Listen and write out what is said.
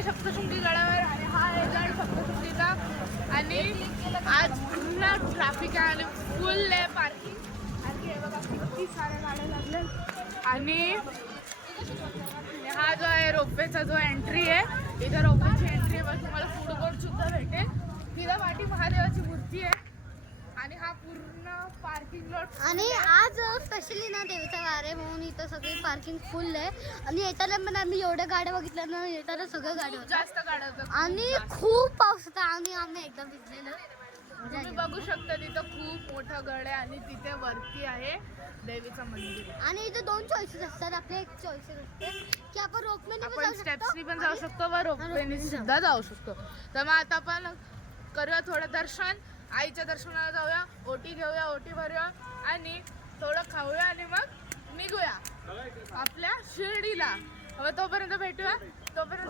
आहे सप्तशृंगी गडावर आणि हा आहे गड सप्तशृंगीचा. आणि आज पूर्ण ट्रॅफिक आहे आणि फुल आहे पार्किंग. आणि हे बघा किती साऱ्या गाड्या लागल्या. आणि हा जो आहे रोपवेचा जो एंट्री आहे, इथं रोपवेची एंट्री आहे. बघ तुम्हाला फूड कोर्ट सुद्धा भेटेल. तिथं पाठी महादेवाची मूर्ती आहे. आणि हा पूर्ण पार्किंग लॉट. आणि आज स्पेशली ना देवीचा वार आहे म्हणून इथं सगळी पार्किंग फुल आहे. आणि येताना पण आम्ही एवढ्या गाड्या बघितल्या ना, येताना सगळ्या गाड्या होत्या जास्त गाड्या होत्या. आणि खूप पाऊस होता आणि आम्ही एकदम भिजलेलो. तुम्ही बघू शकता तिथं खूप मोठं गड आहे आणि तिथे वरती आहे देवीचं मंदिर. आणि इथे 2 चॉईसेस असतात. आपले एक चॉईसेस असते की आपण रोपवेने पण आपण जाऊ शकतो, स्टेप्सनी पण जाऊ शकतो व रोपवेने रोपवेने सुद्धा जाऊ शकतो. तर मग आता आपण करूया थोडं दर्शन. आईच्या दर्शनाला जाऊया, ओटी घेऊया, ओटी भरूया आणि थोडं खाऊया आणि मग निघूया आपल्या शिर्डीला. तोपर्यंत भेटूया. तोपर्यंत